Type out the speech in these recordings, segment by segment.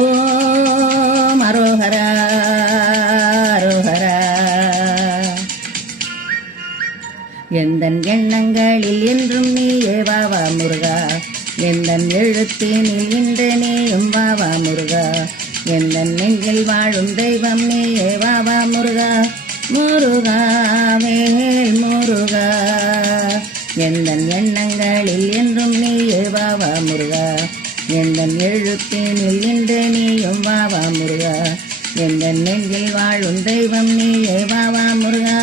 ஓம் அரோஹரா அரோஹரா. எந்தன் எண்ணங்களில் என்றும் நீயே வாவா முருகா, எந்தன் எழுத்தினில் இன்று நீயும் வாவா முருகா, எந்தன் நெஞ்சில் வாழும் தெய்வம் நீயே வாவா முருகா, முருகா வேல் முருகா. எந்தன் எண்ணங்களில் என்றும் நீயே வாவா முருகா, எந்தன் எழுத்தினில் இன்று நீயும் வாவா முருகா, எந்தன் நெஞ்சில் வாழும் தெய்வம் நீயே வாவா முருகா,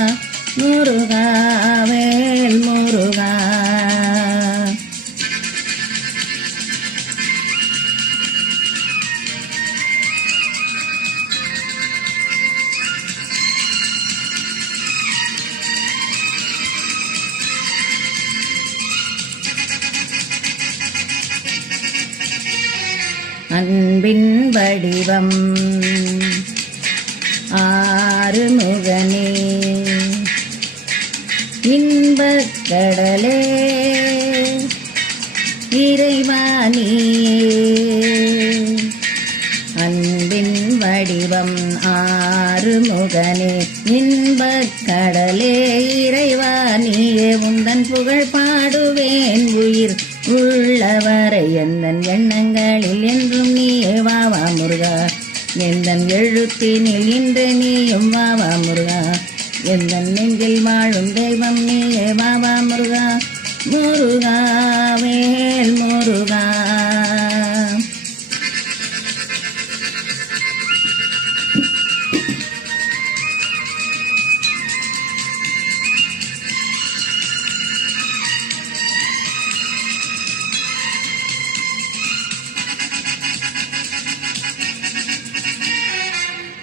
முருகா வேல் முருகா. அன்பின் வடிவம் ஆறுமுகனே, இன்பக் கடலே இறைவானியே. அன்பின் வடிவம் ஆறுமுகனே, இன்பக் கடலே இறைவானியே. உந்தன் புகழ் பாடுவேன் உயிர் உள்ளவரை, எந்தன் எண்ணங்களில் என்றும் நீயே வாவா முருகா, எந்தன் எழுத்தினில் இன்று நீயும் வாவா முருகா, எந்தன் நெஞ்சில் வாழும் தெய்வம் நீயே வாவா முருகா, முருகா வேல் முருகா.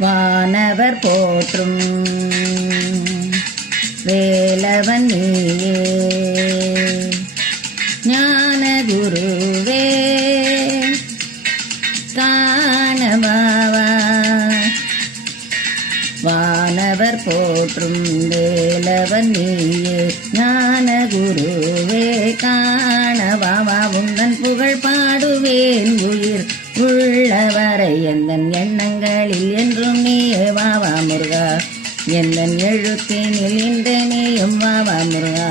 வானவர் போற்றும் வேலவன் நீயே, ஞான குருவே காணவாவா. வானவர் போற்றும் வேலவன் நீயே, ஞான குருவே காணவாவா. உந்தன் புகழ் பாடுவேன் உயிர் உள்ளவரை, எந்தன் எண்ணங்களில் என்றும் நீயே வாவா முருகா, எந்தன் எழுத்தினில் இன்று நீயும் வாவா முருகா,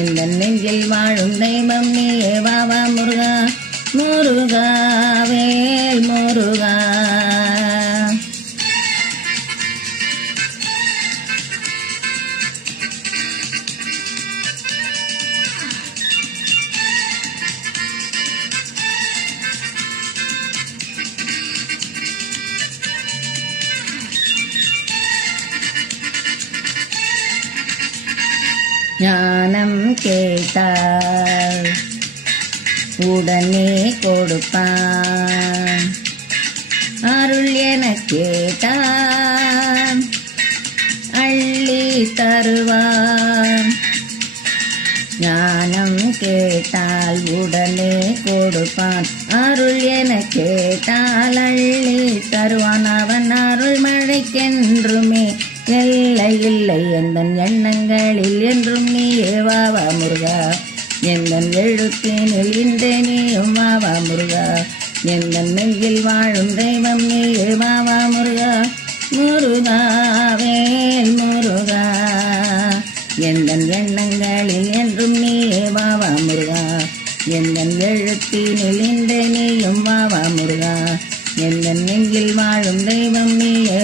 எந்தன் நெஞ்சில் வாழும் தெய்வம் நீயே வாவா முருகா, முருகா வேல் முருகா. ஞானம் கேட்டால் உடனே கொடுப்பான், அருள் என கேட்டான் அள்ளி தருவான். ஞானம் கேட்டால் உடனே கொடுப்பான், அருள் என கேட்டால் அள்ளி தருவான். அவன் அருள் மழைக்கென்றுமே எல்லை இல்லை, எந்தன் எண்ணங்களில் என்றும் நீயே வாவா முருகா, எந்தன் எழுத்தினில் இன்று நீயும் வாவா முருகா, எந்தன் நெஞ்சில் வாழும் தெய்வம் நீயே வாவா முருகா, முருகா வேல் முருகா. எந்தன் எண்ணங்களில் என்றும் நீயே வாவா முருகா, எந்தன் எழுத்தினில் இன்று நீயும் வாவா முருகா, எந்தன் நெஞ்சில் வாழும் தெய்வம் நீயே